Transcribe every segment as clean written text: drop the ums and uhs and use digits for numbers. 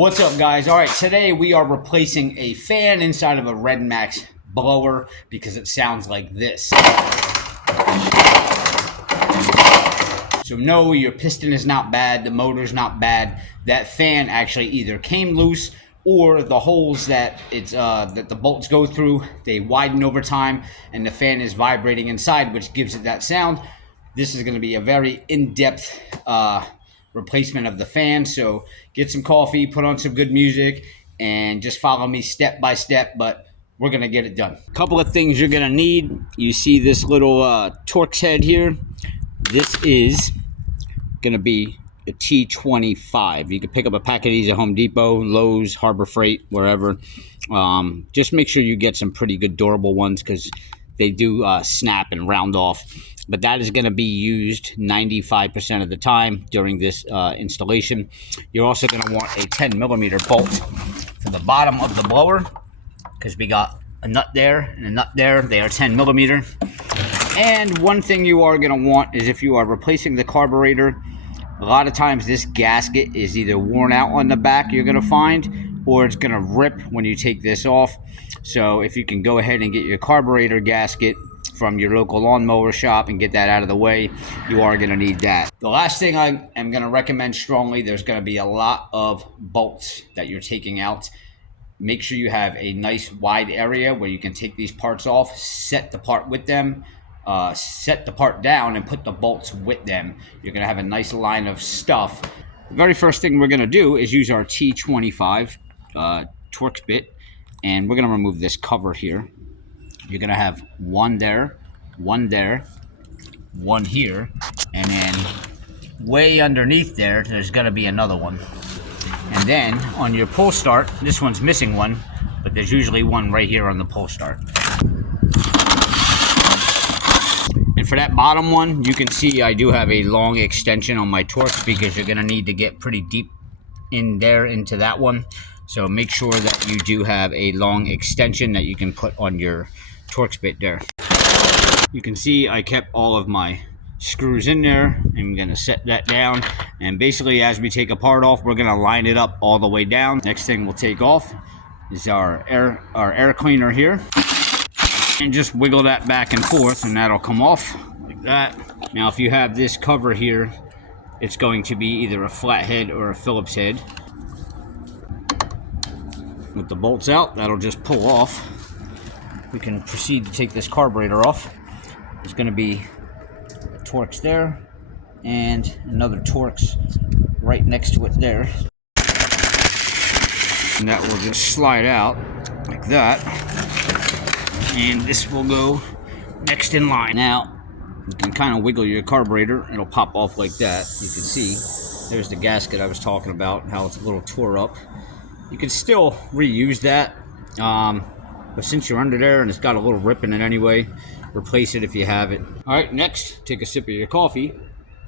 What's up, guys? All right, today we are replacing a fan inside of a Red Max blower because it sounds like this. So no, your piston is not bad, the motor's not bad. That fan actually either came loose or the holes that the bolts go through, they widen over time and the fan is vibrating inside, which gives it that sound. This is going to be a very in-depth replacement of the fan. So get some coffee, put on some good music, and just follow me step by step, but we're going to get it done. A couple of things you're going to need. You see this little Torx head here. This is going to be a T25. You can pick up a pack of these at Home Depot, Lowe's, Harbor Freight, wherever. Just make sure you get some pretty good durable ones because they do snap and round off. But that is going to be used 95% of the time during this installation. You're also going to want a 10 millimeter bolt for the bottom of the blower because we got a nut there and a nut there. They are 10 millimeter. And one thing you are going to want is if you are replacing the carburetor, a lot of times this gasket is either worn out on the back, you're going to find, or it's going to rip when you take this off. So if you can go ahead and get your carburetor gasket from your local lawnmower shop and get that out of the way, you are going to need that. The last thing I am going to recommend strongly, there's going to be a lot of bolts that you're taking out. Make sure you have a nice wide area where you can take these parts off, set the part with them, set the part down and put the bolts with them. You're going to have a nice line of stuff. The very first thing we're going to do is use our T25 Torx bit, and we're going to remove this cover here. You're going to have one there, one here, and then way underneath there, there's going to be another one. And then on your pull start, this one's missing one, but there's usually one right here on the pull start. And for that bottom one, you can see I do have a long extension on my Torx because you're going to need to get pretty deep in there into that one. So make sure that you do have a long extension that you can put on your Torx bit there. You can see I kept all of my screws in there. I'm going to set that down, and basically as we take a part off, we're going to line it up all the way down. Next thing we'll take off is our air cleaner here, and just wiggle that back and forth and that'll come off like that. Now if you have this cover here, it's going to be either a flathead or a Phillips head. With the bolts out, that'll just pull off. We can proceed to take this carburetor off. There's going to be a Torx there and another Torx right next to it there. And that will just slide out like that. And this will go next in line. Now, you can kind of wiggle your carburetor. It'll pop off like that. You can see there's the gasket I was talking about, how it's a little tore up. You can still reuse that. But since you're under there and it's got a little rip in it anyway, replace it if you have it. All right, next, take a sip of your coffee.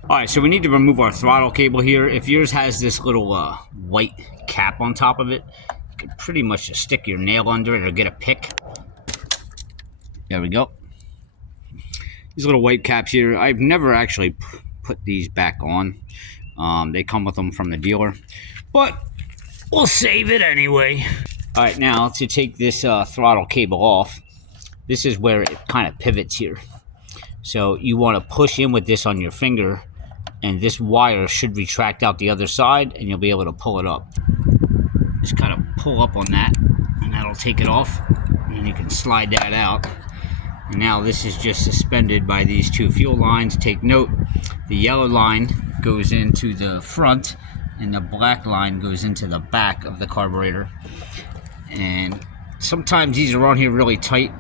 All right, so we need to remove our throttle cable here. If yours has this little white cap on top of it, you can pretty much just stick your nail under it or get a pick. There we go. These little white caps here, I've never actually put these back on. They come with them from the dealer, but we'll save it anyway. All right, now to take this throttle cable off, this is where it kind of pivots here. So you want to push in with this on your finger, and this wire should retract out the other side, and you'll be able to pull it up. Just kind of pull up on that, and that'll take it off, and you can slide that out. And now this is just suspended by these two fuel lines. Take note, the yellow line goes into the front, and the black line goes into the back of the carburetor. And sometimes these are on here really tight.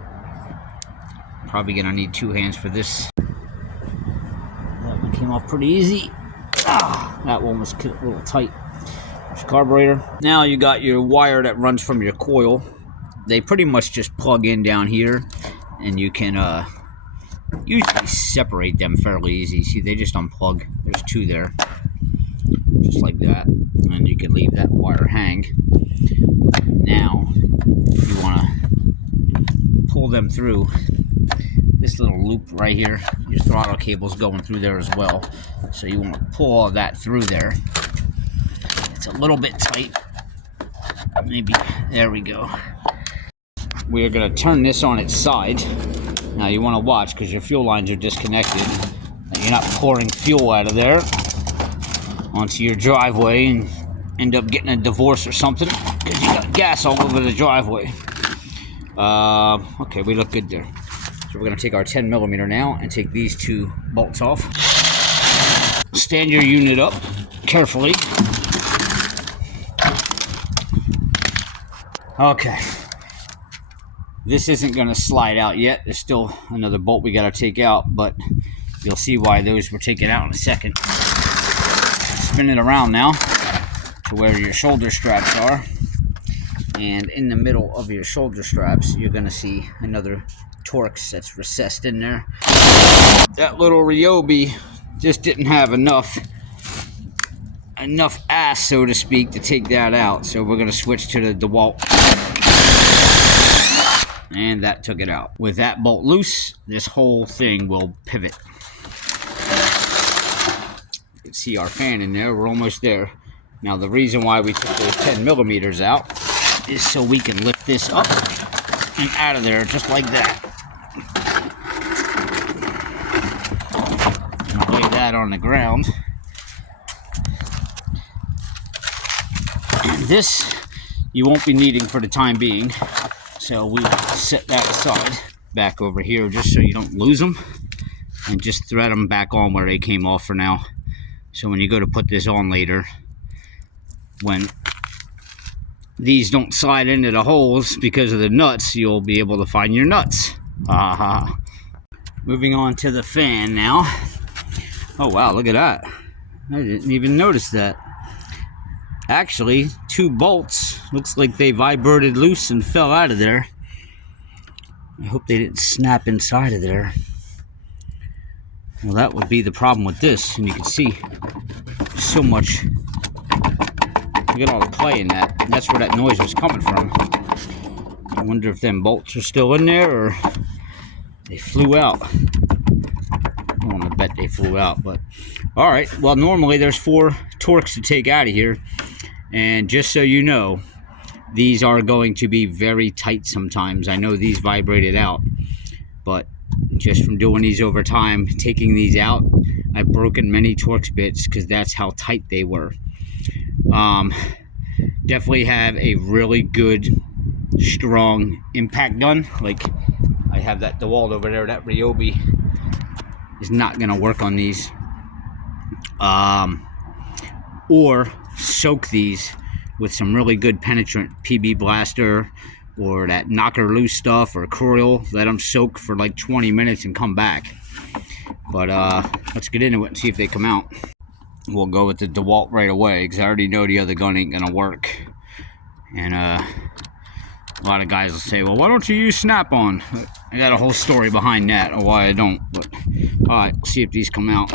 Probably gonna need two hands for this. That one came off pretty easy. That one was a little tight. There's your carburetor. Now you got your wire that runs from your coil. They pretty much just plug in down here, and you can usually separate them fairly easy. See, they just unplug. There's two there, just like that, and you can leave that wire hang. Now you want to pull them through this little loop right here. Your throttle cable's going through there as well, so you want to pull all that through there. It's a little bit tight, Maybe, there we go. We're gonna turn this on its side. Now you wanna watch because your fuel lines are disconnected. You're not pouring fuel out of there onto your driveway and end up getting a divorce or something because you got gas all over the driveway. Okay, we look good there. So we're gonna take our 10mm now and take these two bolts off. Stand your unit up carefully. Okay. This isn't gonna slide out yet. There's still another bolt we gotta take out, but you'll see why those were taken out in a second. Spin it around now to where your shoulder straps are. And in the middle of your shoulder straps, you're gonna see another Torx that's recessed in there. That little Ryobi just didn't have enough ass, so to speak, to take that out. So we're gonna switch to the DeWalt. And that took it out. With that bolt loose, this whole thing will pivot. You can see our fan in there. We're almost there. Now the reason why we took those 10mm out is so we can lift this up and out of there just like that. And lay that on the ground. And this you won't be needing for the time being. So we will set that aside back over here just so you don't lose them, and just thread them back on where they came off for now. So when you go to put this on later, when these don't slide into the holes because of the nuts, you'll be able to find your nuts. Aha. Moving on to the fan now. Oh wow, look at that. I didn't even notice that. Actually, two bolts, looks like they vibrated loose and fell out of there. I hope they didn't snap inside of there. Well, that would be the problem with this, and you can see so much. Look at all the play in that. And that's where that noise was coming from. I wonder if them bolts are still in there or they flew out. I want to bet they flew out, but all right. Well, normally there's 4 Torx to take out of here. And just so you know, these are going to be very tight sometimes. I know these vibrated out, but just from doing these over time, taking these out, I've broken many Torx bits because that's how tight they were. Definitely have a really good, strong impact gun. Like I have that DeWalt over there, that Ryobi is not going to work on these. Or soak these with some really good penetrant PB Blaster or that knocker loose stuff or coil. Let them soak for like 20 minutes and come back. But let's get into it and see if they come out. We'll go with the DeWalt right away because I already know the other gun ain't gonna work. And a lot of guys will say, well, why don't you use Snap-on? I got a whole story behind that or why I don't. But all right, let's see if these come out.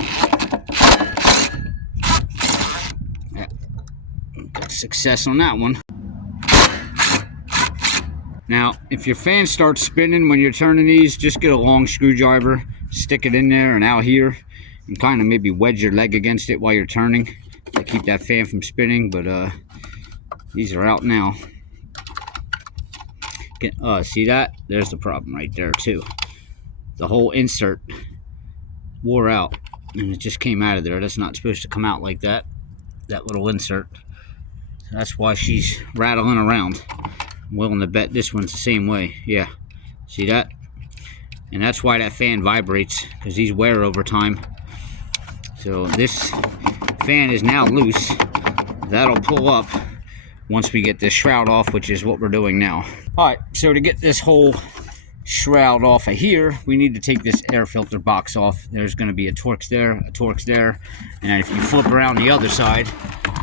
Got success on that one. Now, if your fan starts spinning when you're turning these, just get a long screwdriver, stick it in there and out here, and kind of maybe wedge your leg against it while you're turning to keep that fan from spinning. But these are out now. See that? There's the problem right there too. The whole insert wore out and it just came out of there. That's not supposed to come out like that. That little insert. That's why she's rattling around. I'm willing to bet this one's the same way. Yeah, see that? And that's why that fan vibrates, because these wear over time. So this fan is now loose. That'll pull up once we get this shroud off, which is what we're doing now. All right, so to get this whole shroud off of here, we need to take this air filter box off. There's going to be a Torx there, and then if you flip around the other side,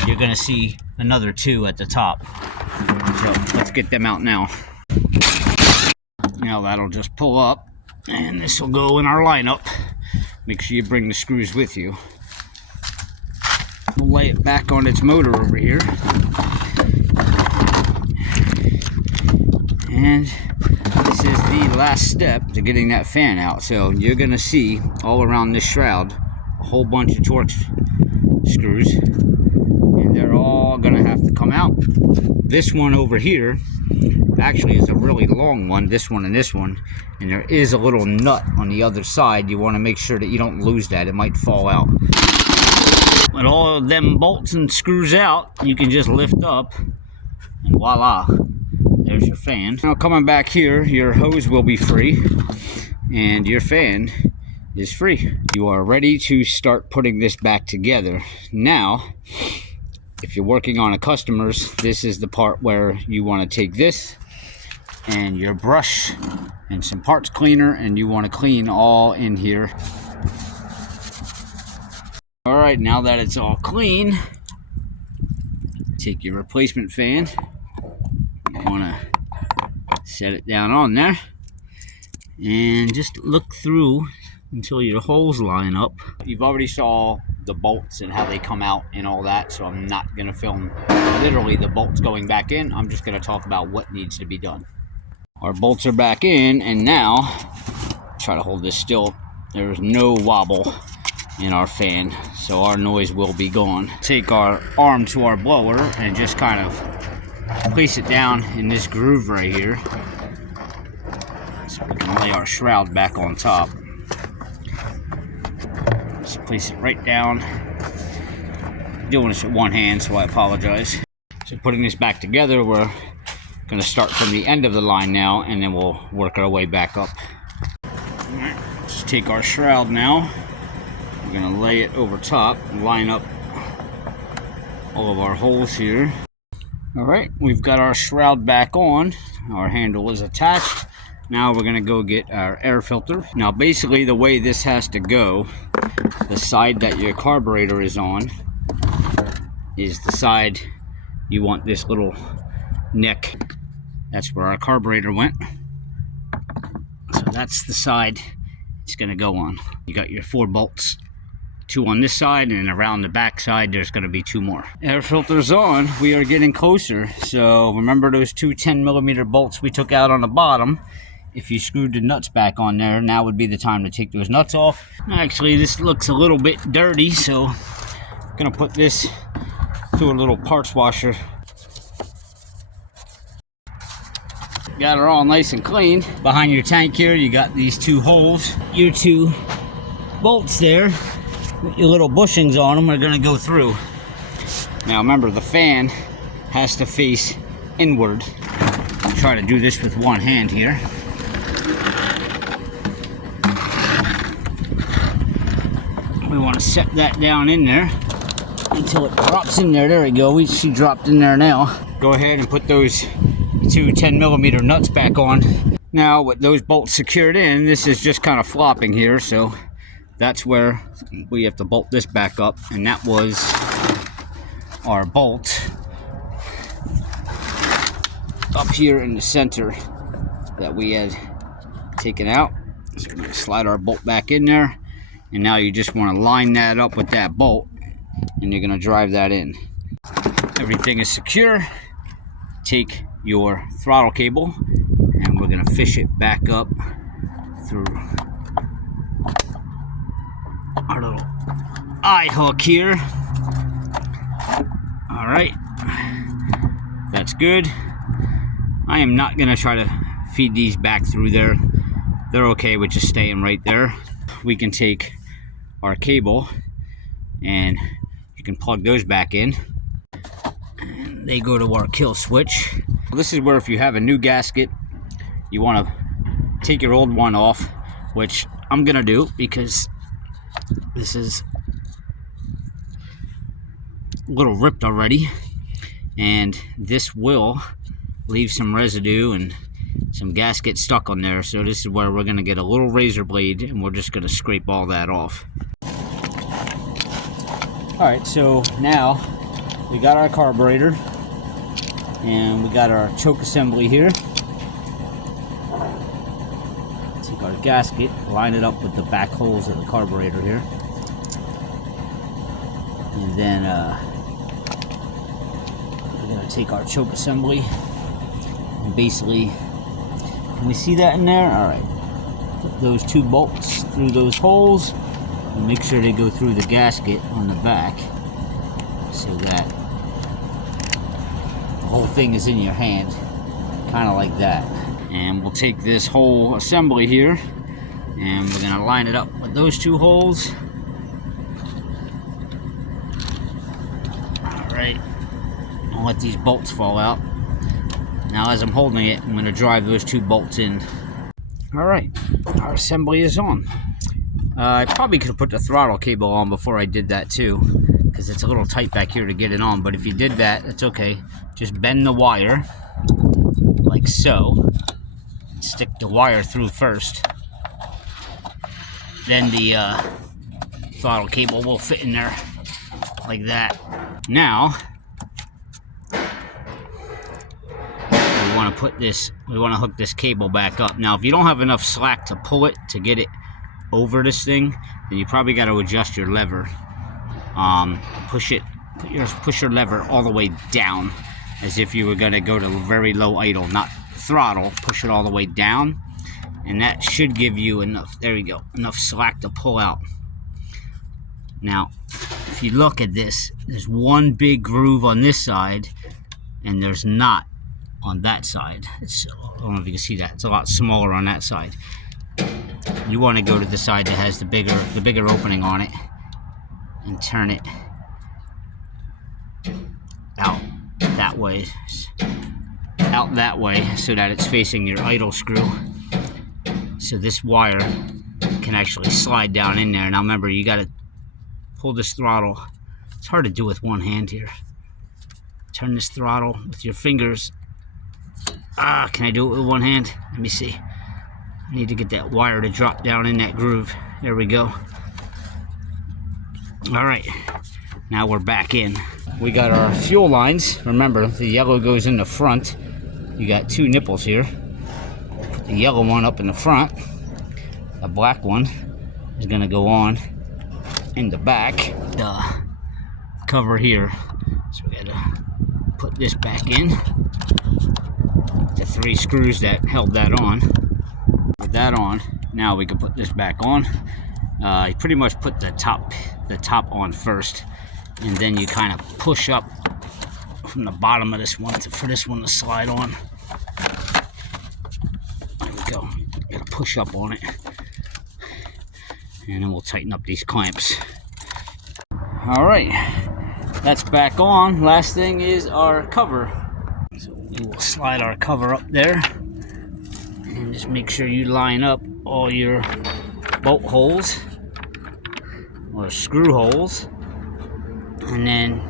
you're going to see another 2 at the top. So let's get them out now. Now that'll just pull up, and this will go in our lineup. Make sure you bring the screws with you. We'll lay it back on its motor over here. And this is the last step to getting that fan out. So you're going to see all around this shroud a whole bunch of Torx screws. And they're all gonna have to come out. This one over here actually is a really long one, this one and this one, and there is a little nut on the other side. You want to make sure that you don't lose that, it might fall out. With all of them bolts and screws out, you can just lift up and voila, there's your fan. Now coming back here, your hose will be free and your fan is free. You are ready to start putting this back together. Now, if you're working on a customer's, this is the part where you want to take this and your brush and some parts cleaner, and you want to clean all in here. All right, now that it's all clean, take your replacement fan. You want to set it down on there and just look through until your holes line up. You've already saw the bolts and how they come out and all that, so I'm not going to film literally the bolts going back in. I'm just going to talk about what needs to be done. Our bolts are back in, and now try to hold this still. There's no wobble in our fan, so our noise will be gone. Take our arm to our blower and just kind of place it down in this groove right here, so we can lay our shroud back on top. Just place it right down. I'm doing this with one hand, so I apologize. So putting this back together, we're going to start from the end of the line now, and then we'll work our way back up. Alright, just take our shroud now. We're going to lay it over top and line up all of our holes here. Alright, we've got our shroud back on. Our handle is attached. Now we're going to go get our air filter. Now basically the way this has to go, the side that your carburetor is on is the side you want this little neck. That's where our carburetor went. So that's the side it's going to go on. You got your 4 bolts, 2 on this side, and around the back side there's going to be 2 more. Air filter's on. We are getting closer. So remember those 2 10mm bolts we took out on the bottom? If you screwed the nuts back on there, now would be the time to take those nuts off. Actually, this looks a little bit dirty, so I'm going to put this through a little parts washer. Got her all nice and clean. Behind your tank here, you got these 2 holes. Your 2 bolts there, with your little bushings on them, are going to go through. Now remember, the fan has to face inward. I'll try to do this with one hand here. We want to set that down in there until it drops in there. There we go. She dropped in there now. Go ahead and put those 2 10mm nuts back on. Now with those bolts secured in, this is just kind of flopping here, so that's where we have to bolt this back up, and that was our bolt up here in the center that we had taken out. So we're going to slide our bolt back in there, and now you just want to line that up with that bolt, and you're going to drive that in. Everything is secure. Take your throttle cable, and we're going to fish it back up through our little eye hook here. All right, that's good. I am not going to try to feed these back through there. They're okay with just staying right there. We can take our cable and you can plug those back in, and they go to our kill switch. This is where, if you have a new gasket, you want to take your old one off, which I'm gonna do because this is a little ripped already, and this will leave some residue and some gasket stuck on there. So this is where we're going to get a little razor blade, and we're just going to scrape all that off. Alright, so now we got our carburetor and we got our choke assembly here. Take our gasket, line it up with the back holes of the carburetor here, and then we're going to take our choke assembly and basically, can we see that in there? Alright, put those 2 bolts through those holes and make sure they go through the gasket on the back so that whole thing is in your hand, kind of like that. And we'll take this whole assembly here and we're gonna line it up with those two holes. All right, I'll let these bolts fall out. Now as I'm holding it, I'm gonna drive those two bolts in. All right, our assembly is on. I probably could have put the throttle cable on before I did that too, because it's a little tight back here to get it on, but if you did that, it's okay. Just bend the wire, like so. Stick the wire through first. Then the throttle cable will fit in there, like that. Now, we want to hook this cable back up. Now, if you don't have enough slack to pull it, to get it over this thing, then you probably got to adjust your lever. Push your lever all the way down, as if you were going to go to very low idle, not throttle. Push it all the way down, and that should give you enough, there you go, enough slack to pull out. Now, if you look at this, there's one big groove on this side, and there's not on that side. I don't know if you can see that. It's a lot smaller on that side. You want to go to the side that has the bigger opening on it, and turn it out that way, so that it's facing your idle screw. So this wire can actually slide down in there. Now remember, you got to pull this throttle. It's hard to do with one hand here. Turn this throttle with your fingers. Can I do it with one hand? Let me see. I need to get that wire to drop down in that groove. There we go. All right, now we're back in. We got our fuel lines. Remember, the yellow goes in the front. You got two nipples here. Put the yellow one up in the front. The black one is gonna go on in the back. The cover here. So we gotta put this back in. The three screws that held that on. Put that on. Now we can put this back on. You pretty much put the top on first, and then you kind of push up from the bottom of this one for this one to slide on. There we go. You gotta push up on it, and then we'll tighten up these clamps. All right, that's back on. Last thing is our cover. So we will slide our cover up there, and just make sure you line up all your bolt holes or screw holes, and then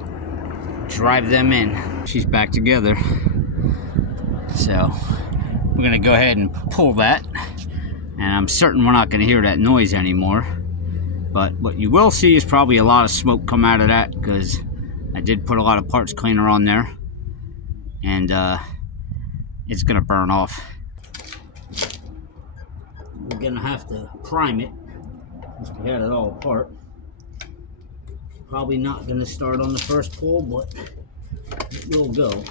drive them in. She's back together, so we're gonna go ahead and pull that, and I'm certain we're not gonna hear that noise anymore. But what you will see is probably a lot of smoke come out of that, because I did put a lot of parts cleaner on there, and it's gonna burn off. We're gonna have to prime it, since we had it all apart. Probably not gonna start on the first pull, but it will go.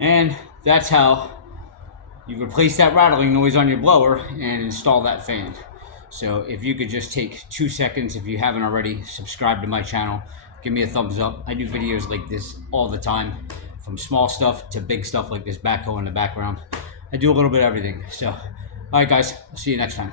And that's how you replace that rattling noise on your blower and install that fan. So if you could just take 2 seconds, if you haven't already, subscribe to my channel, give me a thumbs up. I do videos like this all the time, from small stuff to big stuff like this backhoe in the background. I do a little bit of everything. So, all right guys, I'll see you next time.